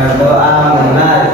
Berdoa mulai.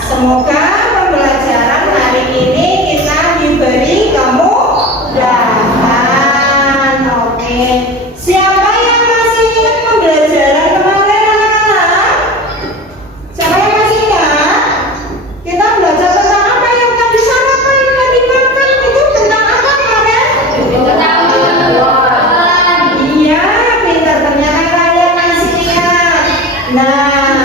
Semoga pembelajaran hari ini kita diberi kemudahan. Oke, siapa yang masih ingat pembelajaran kemarin anak-anak? Siapa yang masih ingat? Kita belajar tentang apa yang tadi sarapan yang tadi makan itu tentang apa kemarin? Iya, pintar, ternyata kalian masih ingat. Nah,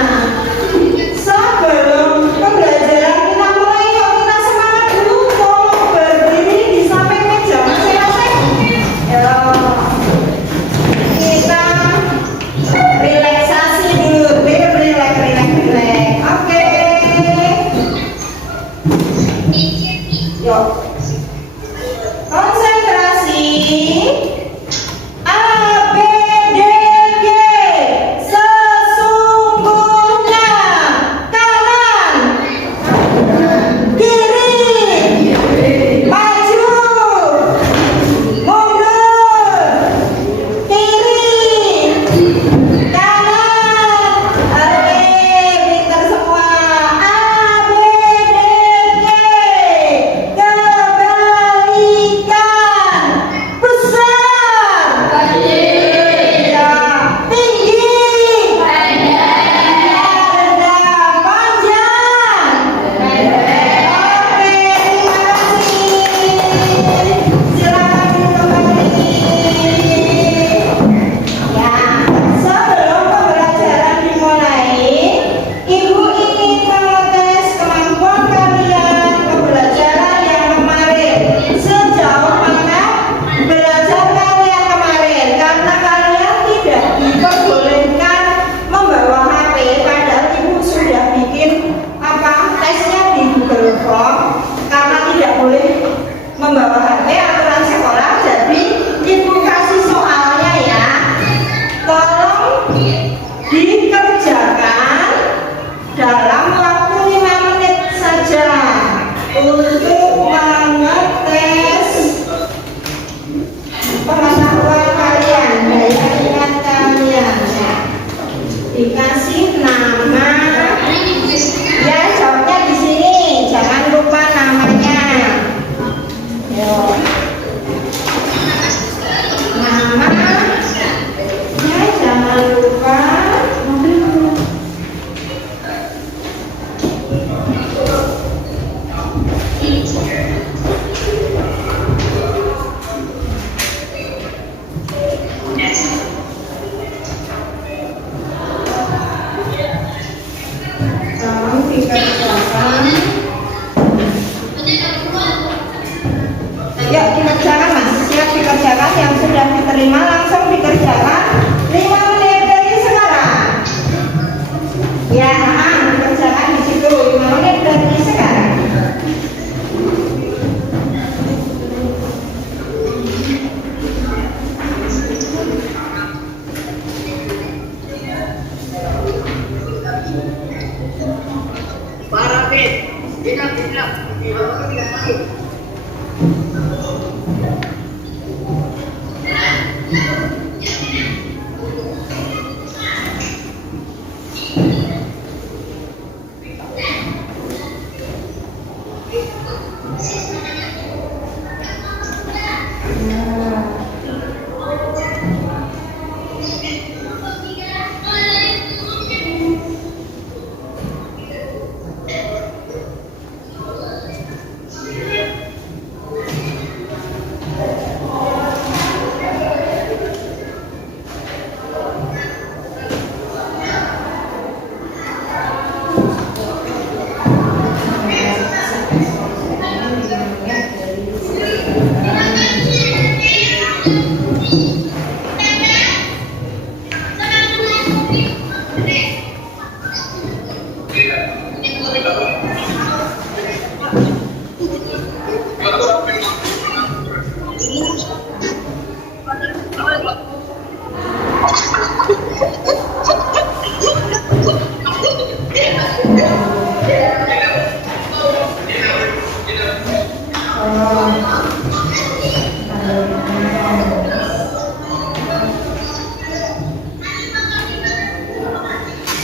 dikasih nama, ya jawabnya di sini, jangan lupa namanya. Yo. Nama, ya jangan lupa. Yuk dikerjakan mas, siap dikerjakan, yang sudah diterima langsung dikerjakan 5 menit dari sekarang. Ya, kerjakan di situ. 5 menit berarti sekarang.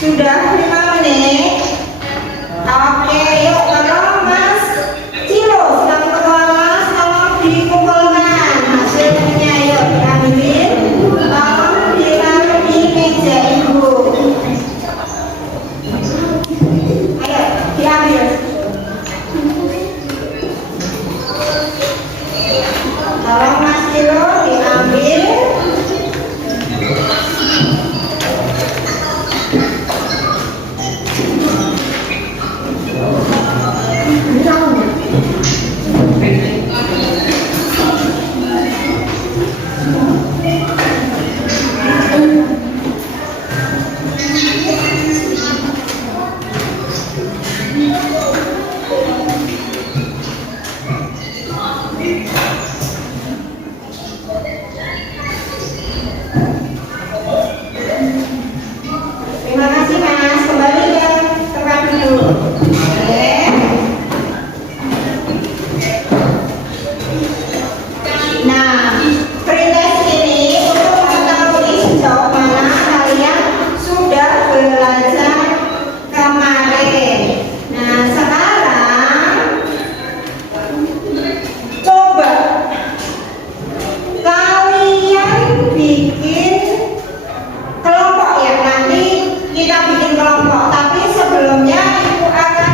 Sudah 5 menit. Oke, yuk tolong Mas Cilo sedang berkelas, tolong dikumpulkan hasilnya, yuk diambil, tolong ditaruh di meja Ibu. Ayo diambil. Tolong Mas Cilo diambil. Terima kasih Mas, kembali ke tempat duduk. Oke. Nah, pretest ini untuk mengetahui sejauh mana kalian sudah belajar kemarin. Nah, sekarang coba kalian bikin kelompok ya, nanti kita bikin kelompok, tapi sebelumnya Ibu akan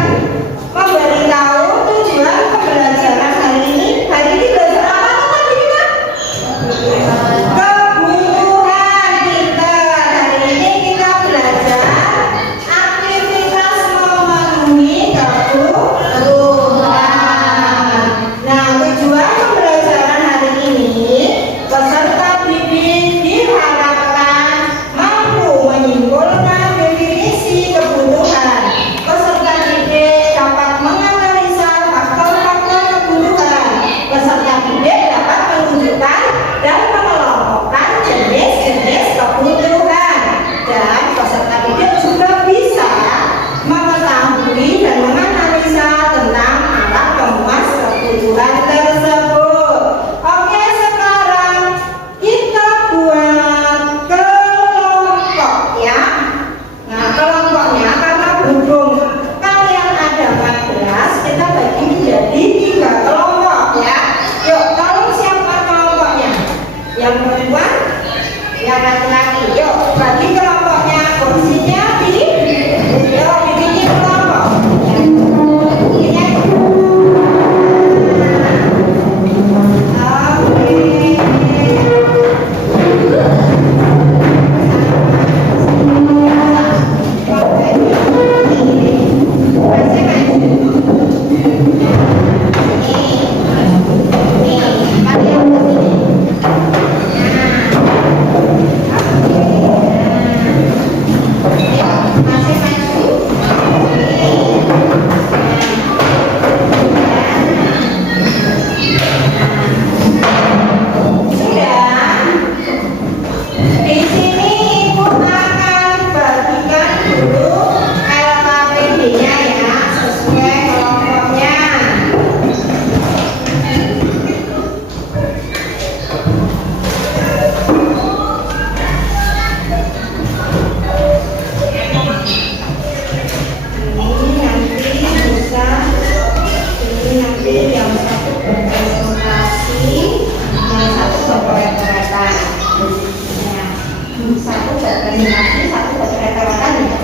B-nya ya, sesuai kelompoknya. Ini nanti yang satu berpresentasi, yang satu bercoret-coretan. Ya, satu berpresentasi, satu bercoret-coretan ya.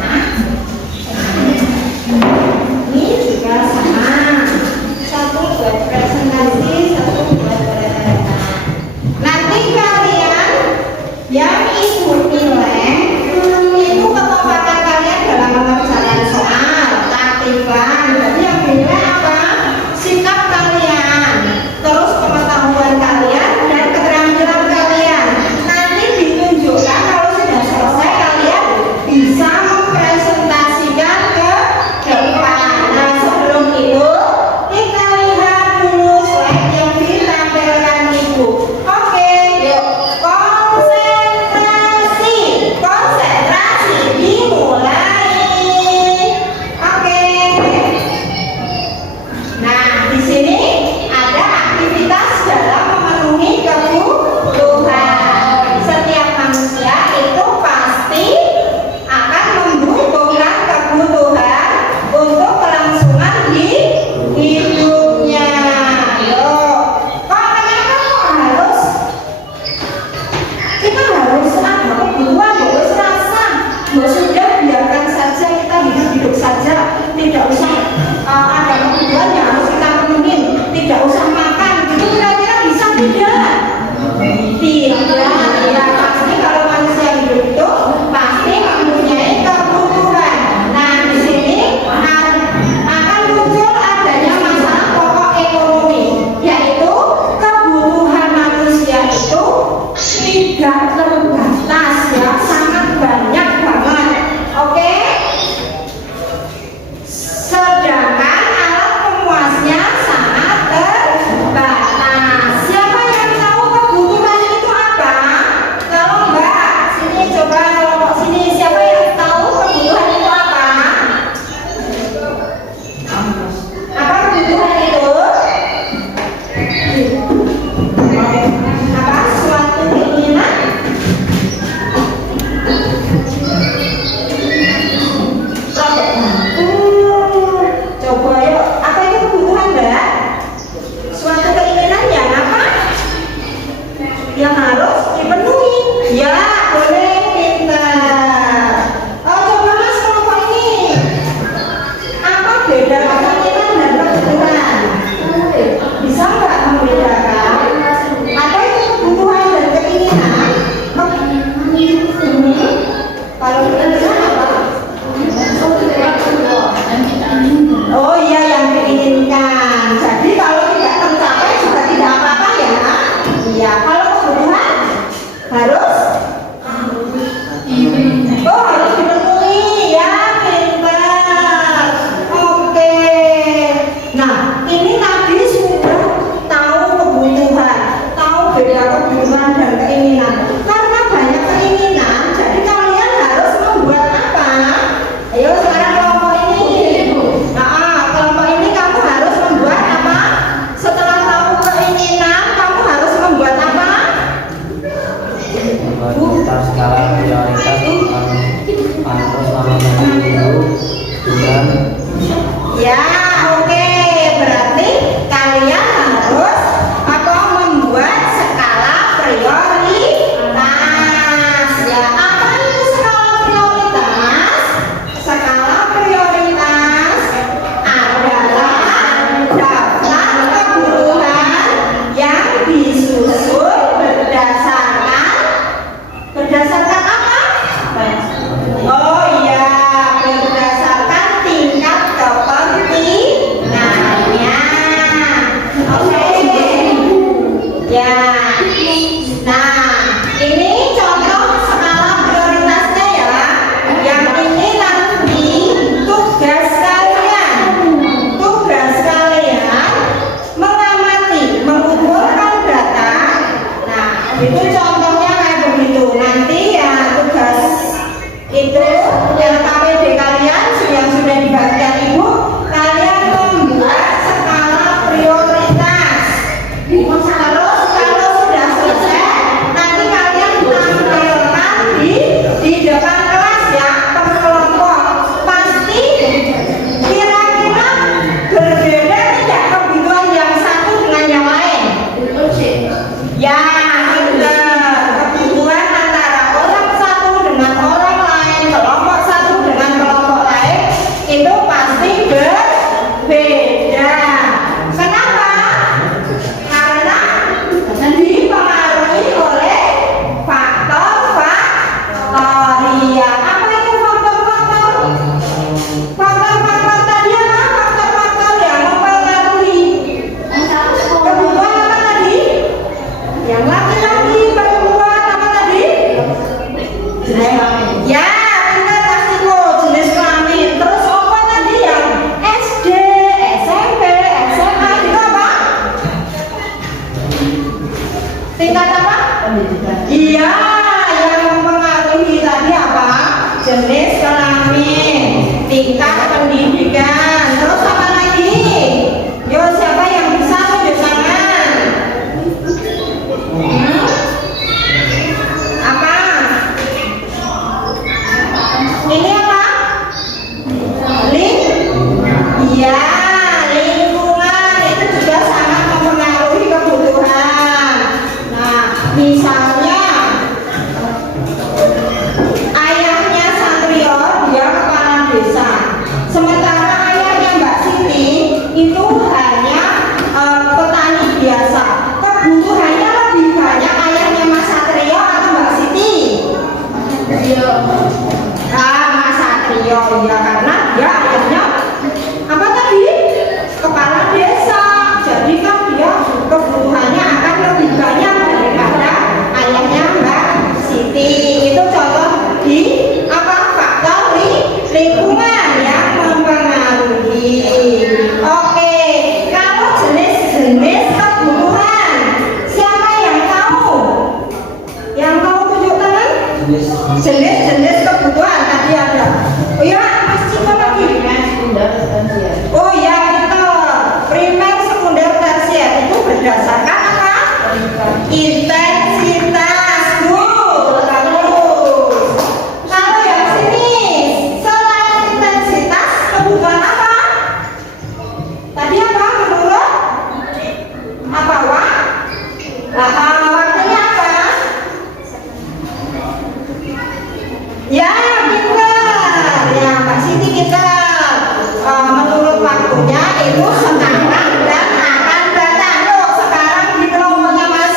itu sekarang dan akan datang. Loh, sekarang di kelompoknya Mas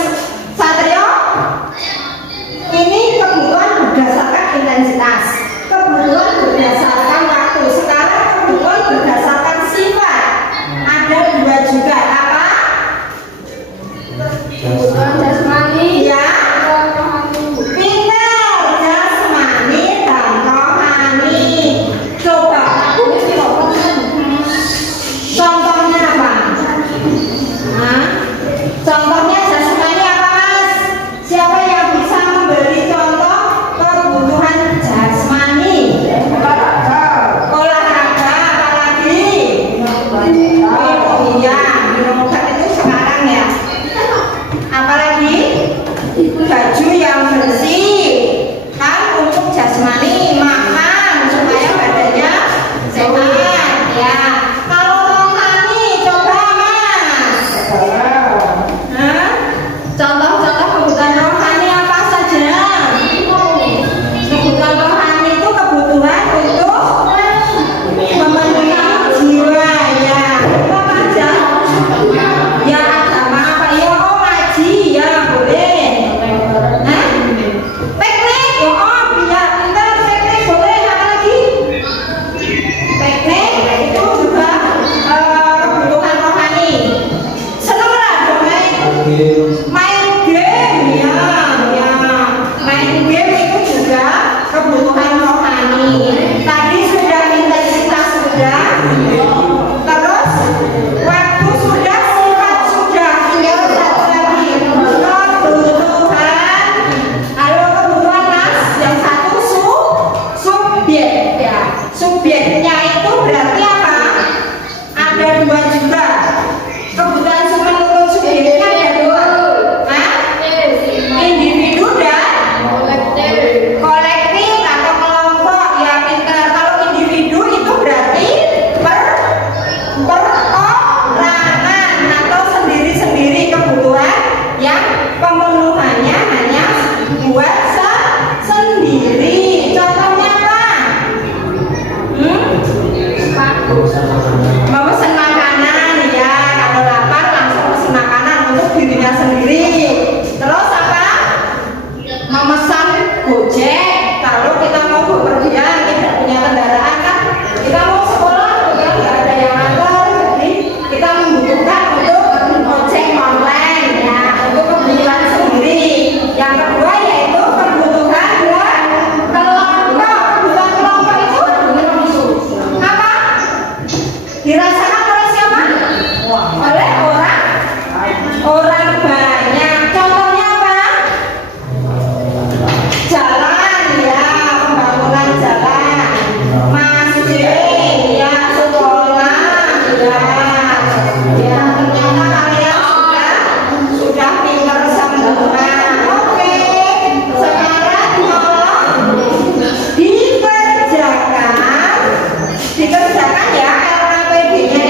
Satrio ini kebutuhan berdasarkan intensitas, kebutuhan berdasarkan waktu, sekarang kebutuhan berdasarkan sifat. Ada dua juga, apa? Kebutuhan jasmani. Ya, pintar, jasmani dan rohani. Coba contohnya apa? Hah? Contohnya jasmani apa, Mas? Siapa yang bisa memberi contoh kebutuhan jasmani? Olahraga, apalagi? Oh iya, minum obat itu sekarang ya. Apalagi? Baju yang bersih, kan untuk jasmani, makan supaya badannya sehat ya. Kalau rohani coba Mas. Hah? Contoh-contoh kebutuhan rohani apa saja? Kebutuhan rohani itu kebutuhan untuk memenuhi jiwa ya. Apa aja? Ya agama apa ya? Oh ngaji ya boleh. Hah? Teknik, oh biar pintar teknik boleh. Apa lagi? Teknik itu juga kebutuhan rohani. Seneng nggak bermain? Main game ya, ya. Main game itu juga kebutuhan rohani. Tadi sudah intensitas sudah, terus waktu sudah, sifat sudah. Tinggal satu lagi kebutuhan. Halo kebutuhan Mas, yang satu subjek ya. Subjeknya itu berarti apa? Ada dua juga. Kebutuhan menurut subjeknya ada dua. Hah? Individu dan kolektif atau kelompok ya pintar. Kalau individu itu berarti perorangan atau sendiri-sendiri kebutuhan yang pemenuhannya hanya buat sendiri. Contohnya apa? Memesan makanan ya, kalau lapar langsung pesan makanan untuk dirinya sendiri. Terus apa? Memesan Gojek kalau kita mau bepergian tidak punya kendaraan kan, kita mau sekolah juga nggak ada yang antar, jadi kita membutuhkan untuk ojek online ya, untuk kebutuhan sendiri. Yang kedua yaitu kebutuhan kelompok. Kebutuhan kelompok itu apa? Dirasakan oleh siapa? Oleh orang banyak. Contohnya apa? Jalan ya, pembangunan jalan, masjid ya, sekolah ya. Ya ternyata kalian sudah pintar semua. Oke, sekarang tolong dikerjakan ya LKPD-nya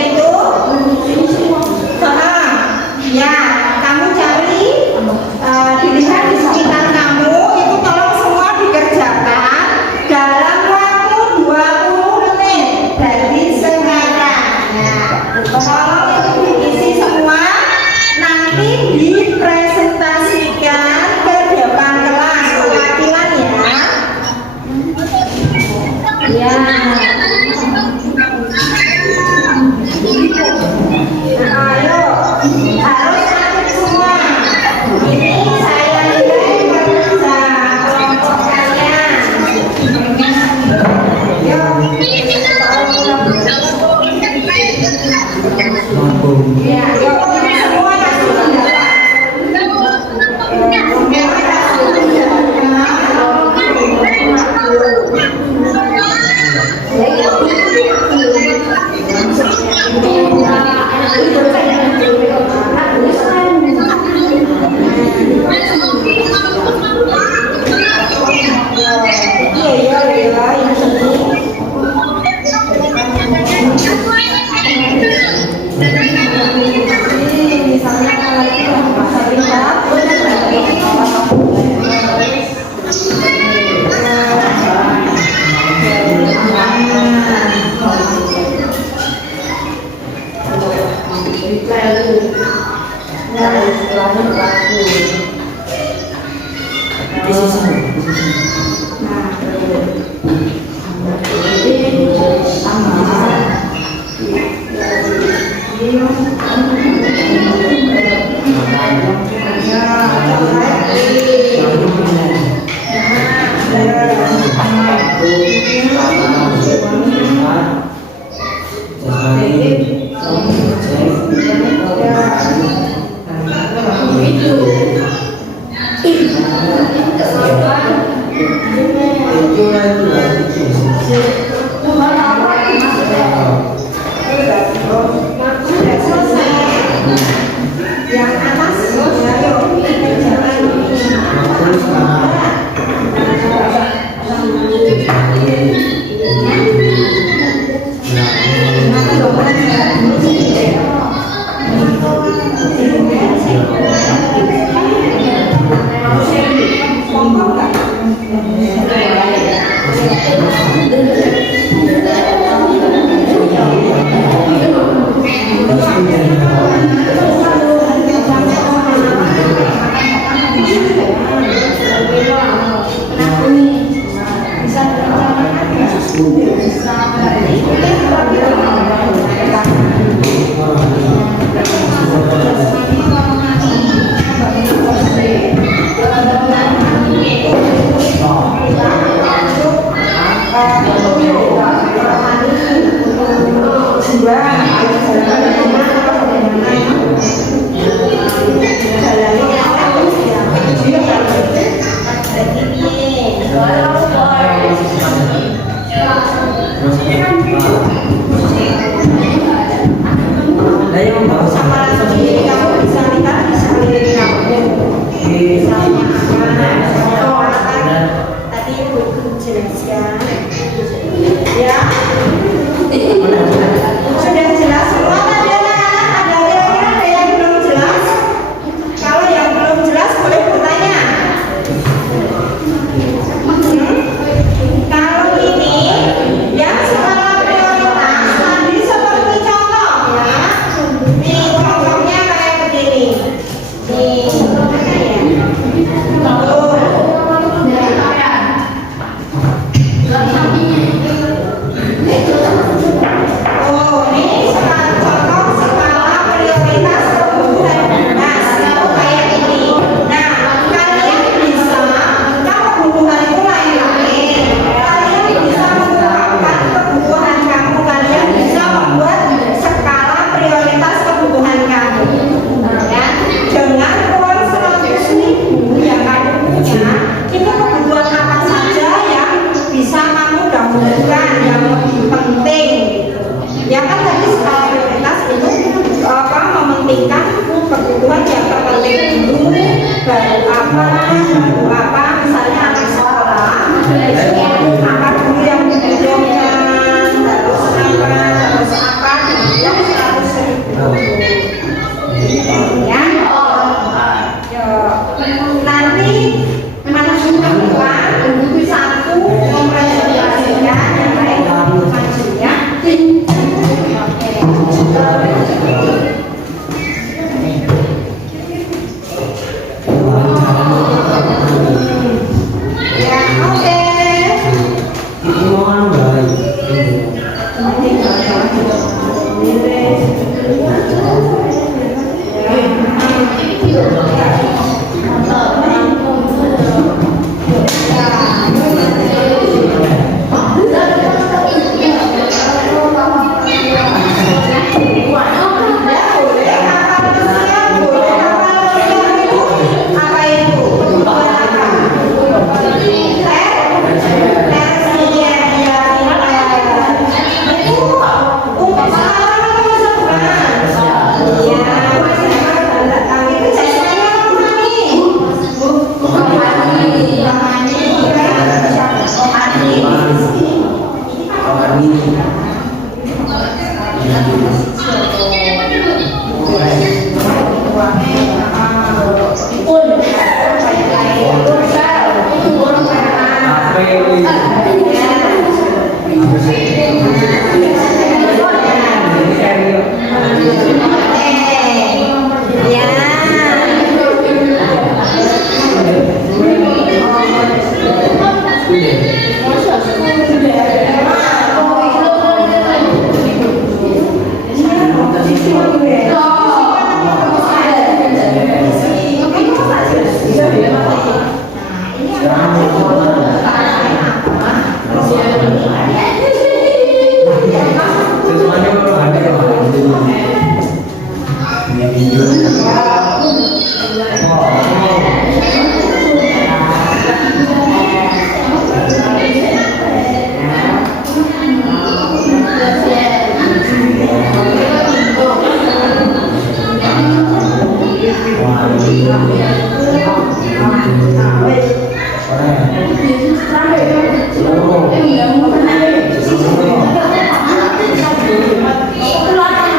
Keluar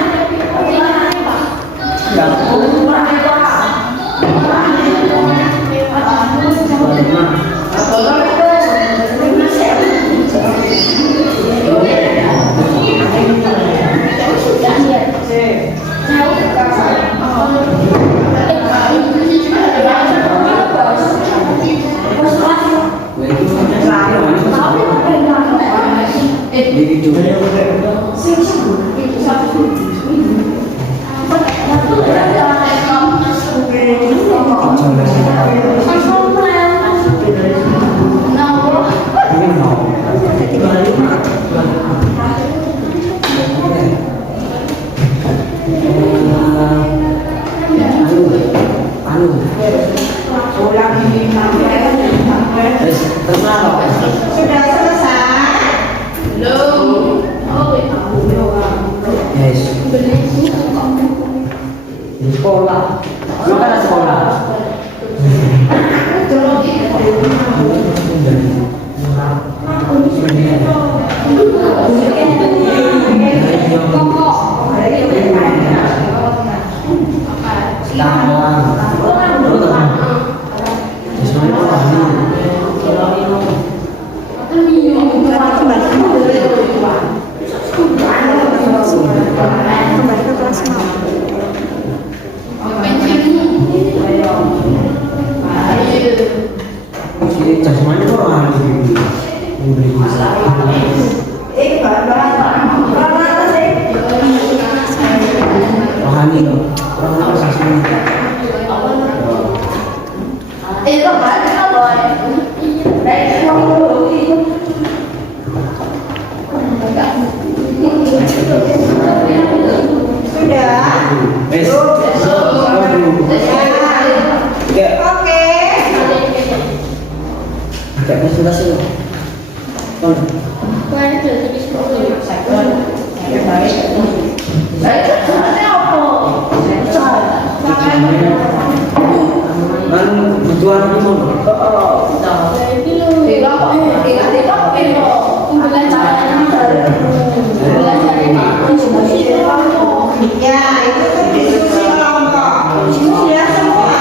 Sudah selesai? Belum. Yes. Di sekolah. Makan di sekolah. Ya, itu tuh diskusi kelompok. Sudah semua.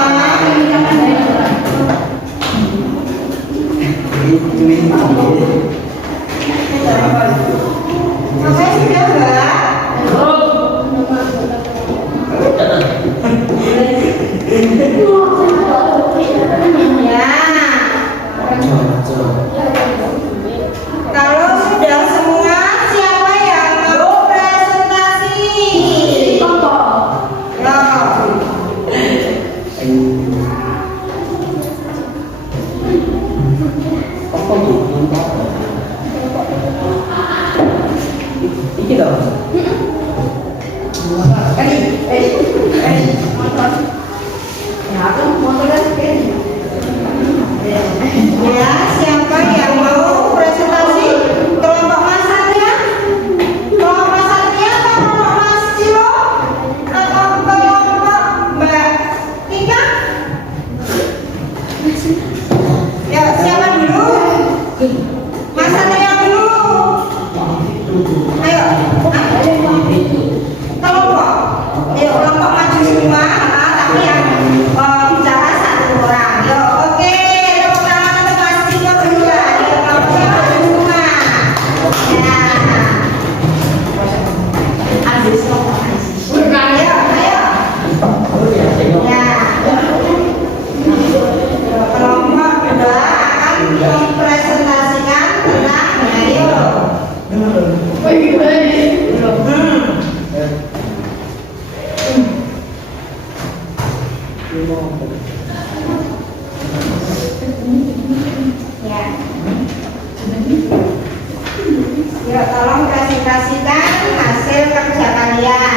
Sampai sudah enggak? Ya. Kalau sudah semua, siapa yang mau presentasi? Ya, siapa yang mau presentasi? Kelompok Mas Satria? Kelompok Mas Satria atau kelompok Mas Cilo? Atau kelompok Mbak Tika? Ya, siapa dulu? Mas Satria dulu. Ayo. Kelompok. Ayo, kelompok maju semua. Tapi yang bicara satu orang. Yo, oke. Tepuk tangan untuk Mas Cilo juga. Ayo, kelompoknya maju semua. Ya. Ayo, ayo. Ya. Kelompok kedua akan mempresentasikan tentang ayo. Ya. Yuk, tolong presentasikan hasil kerja kalian.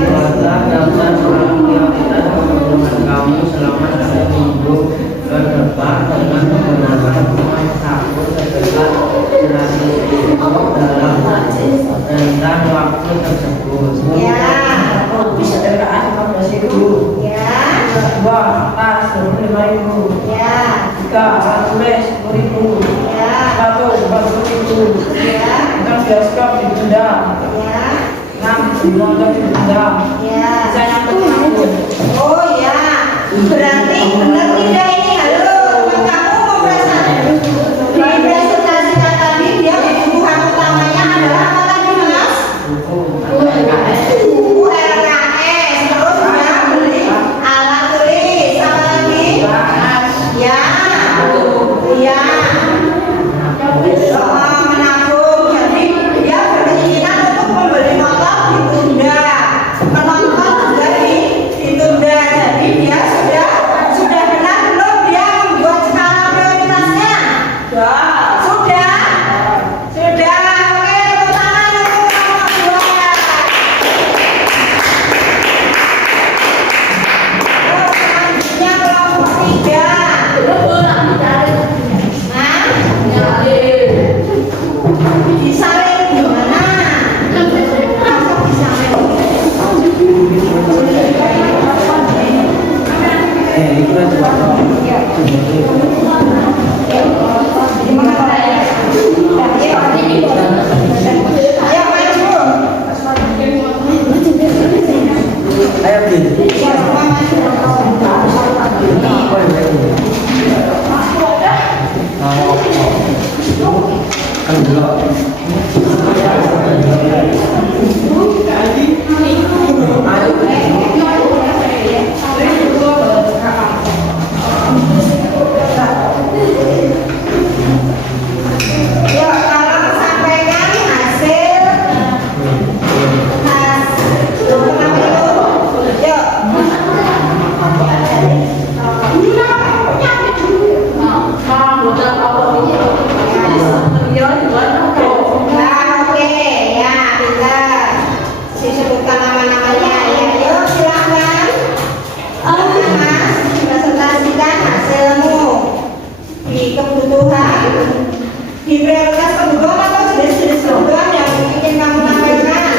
Buatlah daftar orang yang tidak mengumpulkan kamu selama 1 minggu ke depan dengan menggunakan rumah saku sedekat 100.000 dalam rentang waktu tersebut. Ya. Bisa terkaan 15.000. Ya. Dua, tas 25.000. Ya. Tiga, alat tulis 10.000. Ya. Satu, 40.000. Ya. Enam, bioskop ditunda. Ya. 6, nonton ditunda. Ya. Misalnya aku. Oh ya, berarti benar tidak ini? Halo, kamu mempresentasikan dipresentasikan tadi dia kebutuhan utamanya adalah apa tadi Mas? Buku LKS, terus dia beli alat tulis, apa lagi? Ya, ya. Menabung, jadi dia berkeinginan untuk membeli motor ditunda, menonton juga ditunda. Jadi dia sudah benar belum dia membuat skala prioritasnya? Sudah. Oke, tepuk tangan untuk nomor 2. Selanjutnya kelompok 3. Nah, disalin gimana? Masa disalin? Itu kan Ayo maju. ayo Bin. Ya, semua maju. Kan dulu. Ya, tolong sampaikan hasil di prioritas kebutuhan atau jenis-jenis kebutuhan yang ingin kamu tampilkan.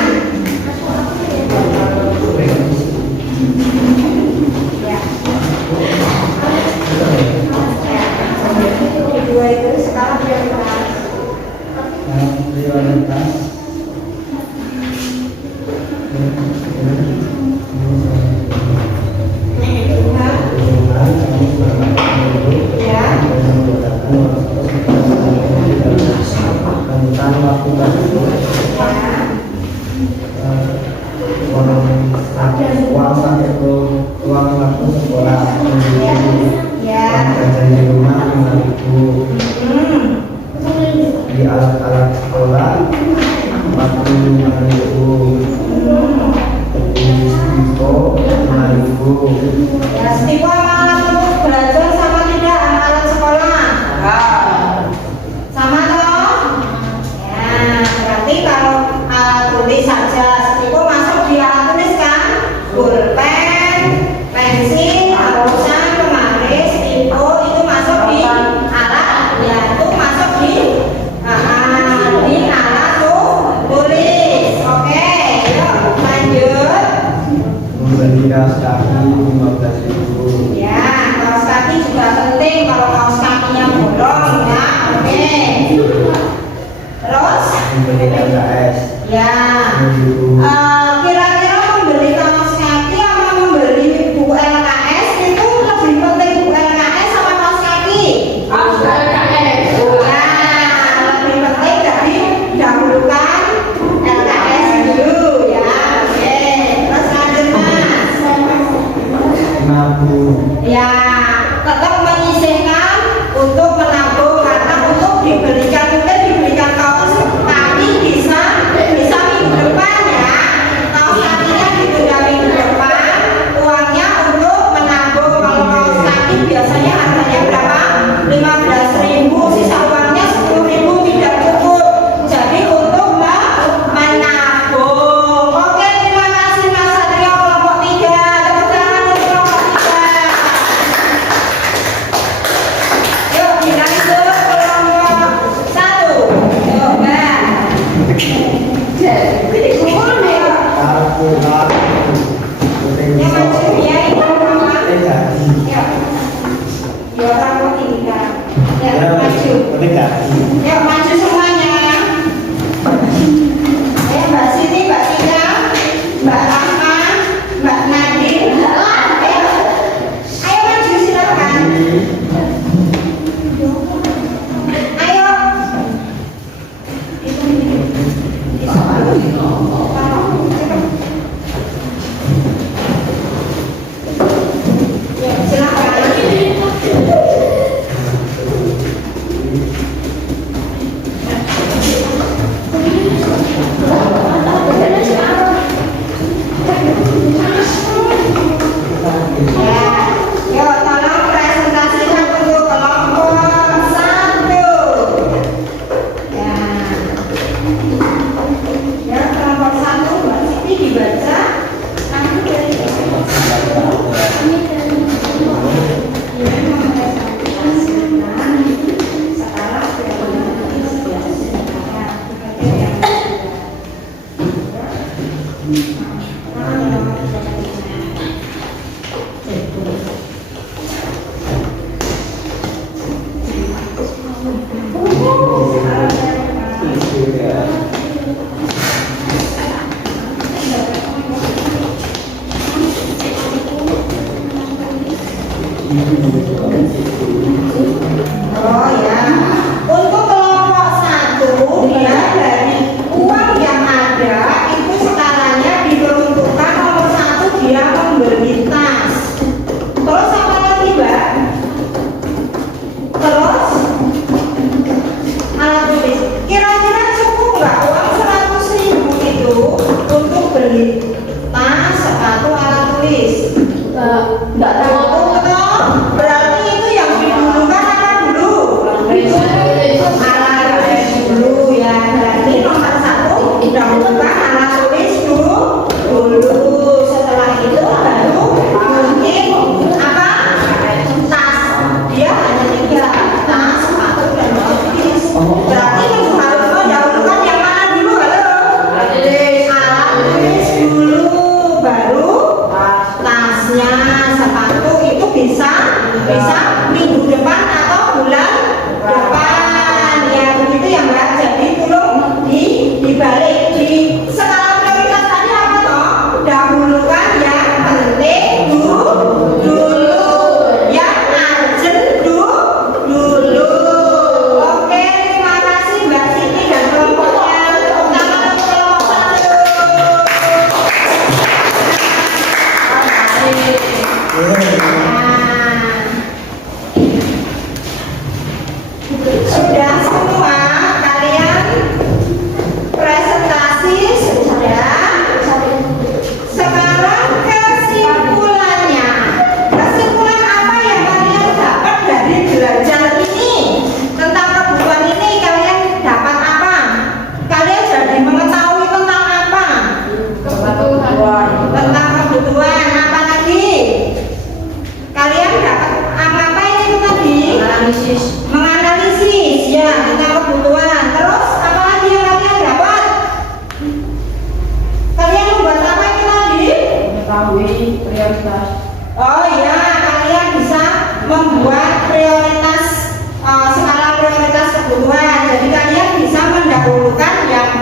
Dua itu sekarang prioritas. Prioritas. Ya. Tentang waktu tersebut uang waktu sekolah Ya. jajan di rumah 5.000 di alat-alat sekolah 45.000 di Stipo 5.000 Ya, Stipo alat untuk belajar sama tidak alat sekolah? Sama toh? Ya, berarti kalau alat tulis saja Stipo masuk di alat tulis kan? Pulpen, pensil, arusan, pemanis, Stipo itu masuk di alat, ya itu masuk di alat tulis. Oke, yuk lanjut. membeli kaos kaki 15.000 Ya, kaos kaki juga penting kalau kaos kakinya bolong ya. Oke. Terus? membeli LKS Ya. 10.000 Kira-kira membeli kaos kaki apa membeli buku LKS itu lebih penting buku LKS sama kaos kaki? Ya, lebih penting dari dahulukan LKS dulu ya. Oke. Terus lanjut Mas. 50 Ya, tetap menyisihkan untuk menabung karena untuk dibelikan kaos kaki bisa minggu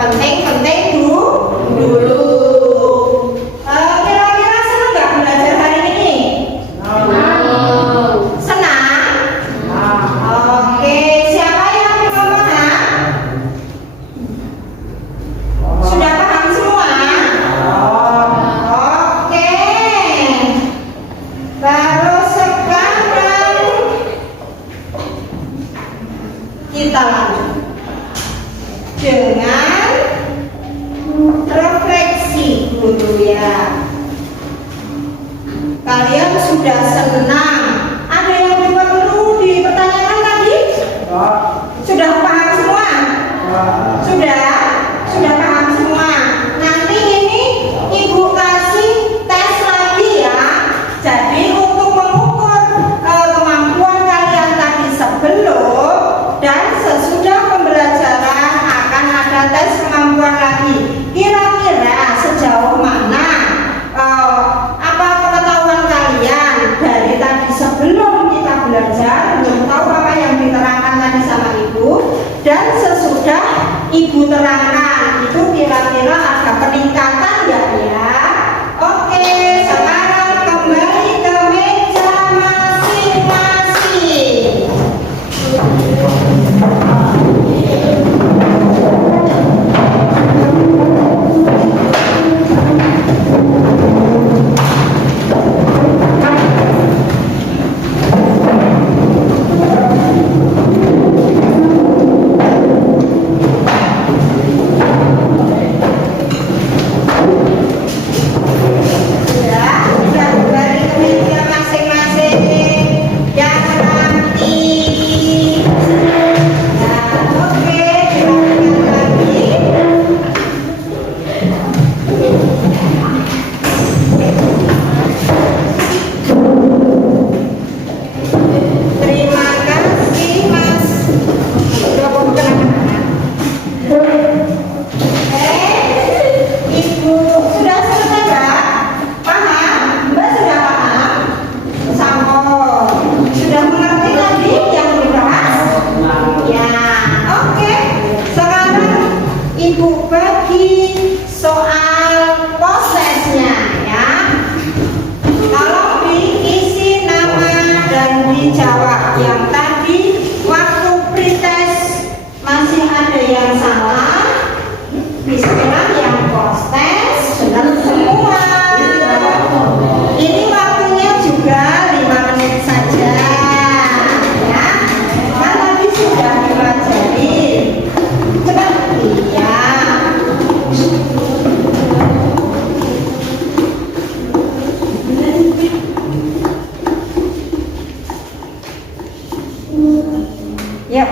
penting dulu. Kira-kira senang nggak belajar hari ini? Senang? Oke, siapa yang belum paham? Sudah paham semua? Oke. Baru sekarang kita lanjut dengan refleksi dulu ya. Kalian sudah senang? Ada yang juga perlu dipertanyakan tadi? Sudah paham semua? Sudah paham semua. Nanti ini Ibu kasih tes lagi ya. Jadi untuk mengukur kemampuan kalian tadi sebelum dan sesudah pembelajaran akan ada tes kemampuan lagi. Kira-kira sejauh mana apa pengetahuan kalian dari tadi sebelum kita belajar, belum tahu apa yang diterangkan tadi sama Ibu, dan sesudah Ibu terangkan itu kira-kira ada peningkatan nggak ya? Oke, sekarang kembali ke meja masing-masing. Sudah kembali ke meja masing-masing yang rapi. Nah, oke, dilakukan lagi. Terima kasih Mas. Ibu sudah selesai Mbak? Paham? Mbak sudah paham? Sambung. Sudah mengerti tadi yang dibahas? Ya, oke. Sekarang Ibu bagi soal prosesnya ya. Kalau diisi nama dan dijawab, yang tadi waktu pretest masih ada yang salah, bismillah yang proses benar semua. Ini waktunya juga 5 menit saja ya. Kan tadi sudah dipelajari. Cepat ya. Yuk.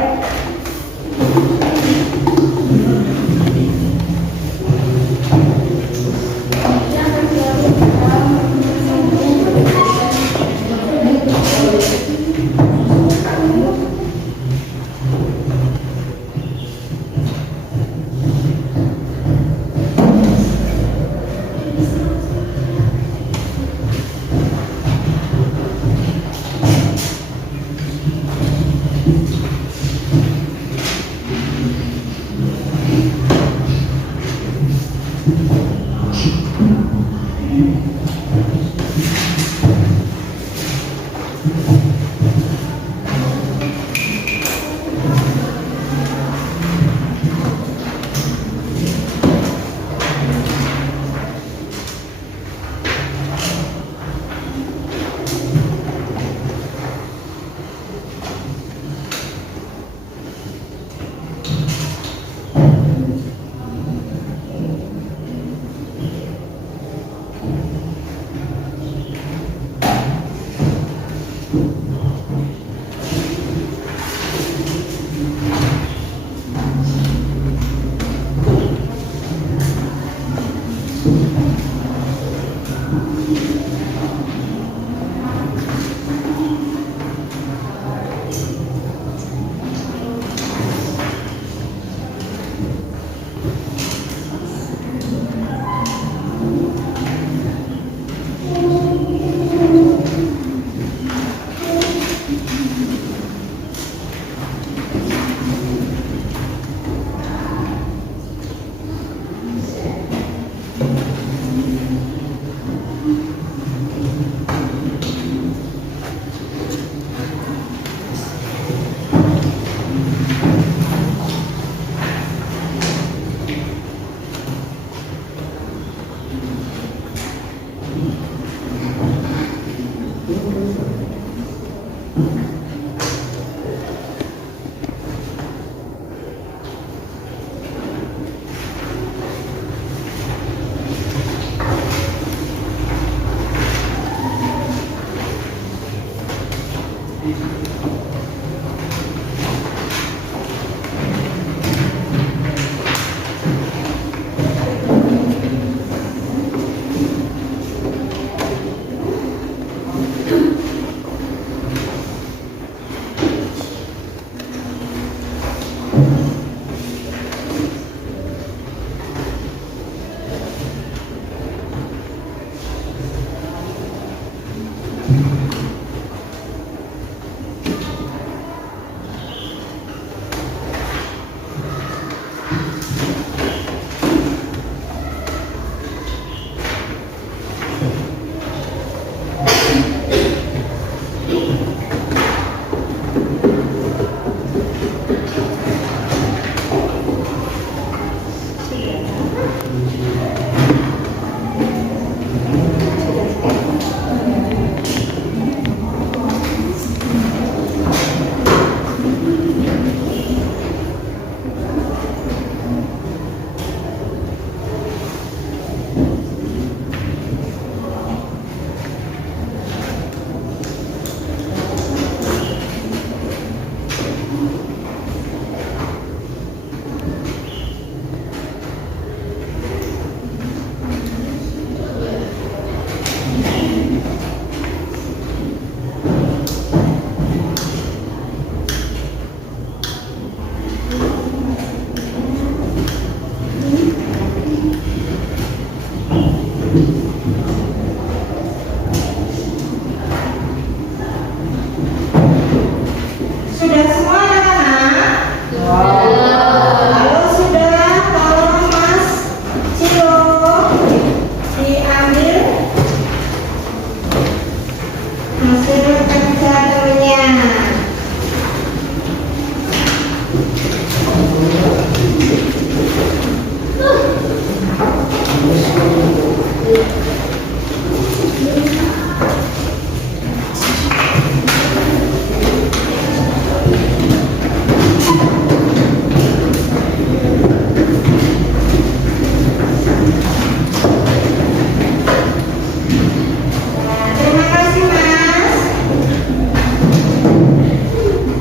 Terima kasih Mas.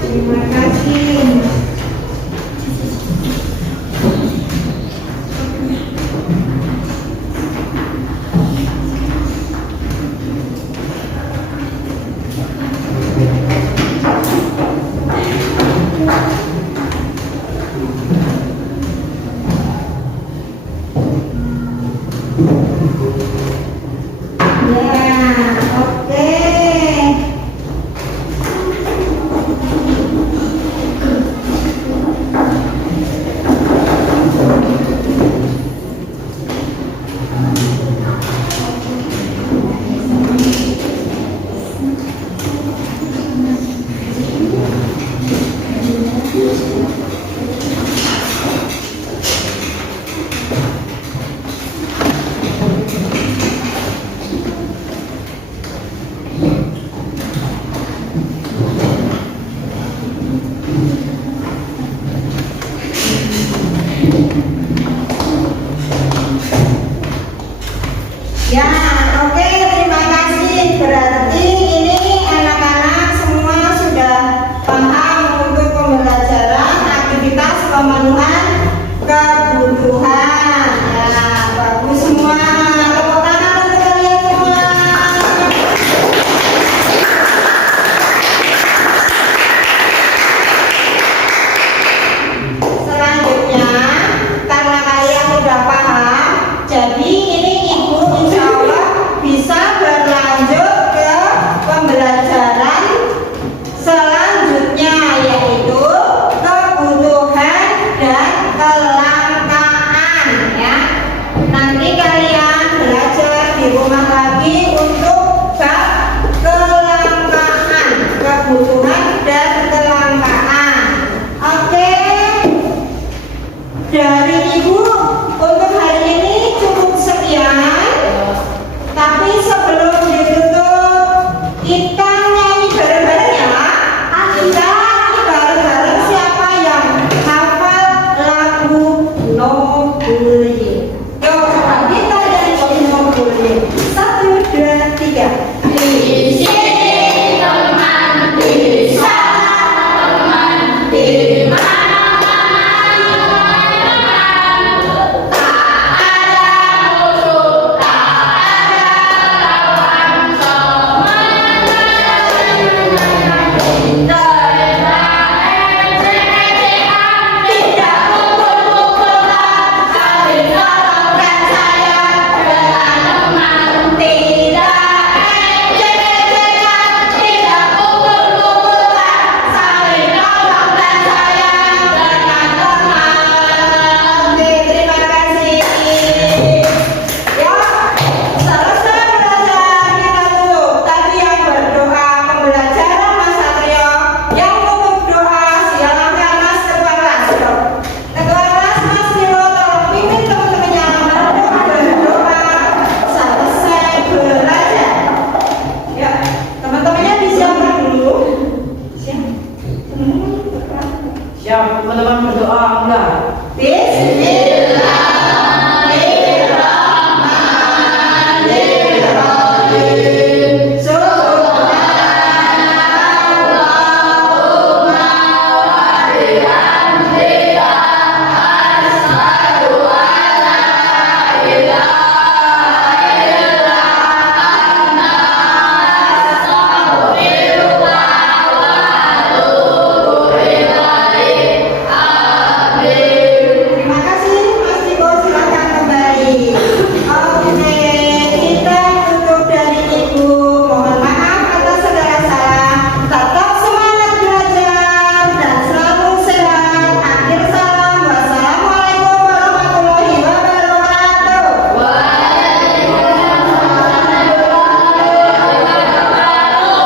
Terima kasih. Ya, oke. Ya, oke, terima kasih. Berarti ini anak-anak semua sudah paham untuk pembelajaran aktivitas pemenuhan kebutuhan. Ya, bagus semua. Tepuk tangan untuk kalian semua. Selanjutnya, karena kalian sudah paham, jadi ini Ibu insya Allah bisa berlanjut ke pembelajaran selanjutnya, yaitu kebutuhan dan kelangkaan, ya. Nanti kalian belajar di rumah lagi untuk bab kelangkaan, kebutuhan dan kelangkaan. Oke, dari Ibu untuk hari ini cukup sekian. Tapi sebelum ditutup, kita nyanyi bareng-bareng ya. Kita nyanyi bareng-bareng. Siapa yang hafal lagu No Bullying? Yuk, coba kita nyanyi No Bullying. 1, 2, 3. Di sini teman, di sana teman, di Siap, teman-teman berdoa mulai. Bismillahirrahmanirrahim. Subhanallahumma wa bihamdika asyhadu an la ilaha illa anta astaghfiruka wa atubu ilaik. Amin. Terima kasih Mas Diko, silakan kembali. Oke, kita tutup dari Ibu. Mohon maaf atas segala salah. Tetap semangat belajar dan selalu sehat. Akhir salam. Wassalamualaikum warahmatullahi wabarakatuh. Waalaikumsalam warahmatullahi wabarakatuh.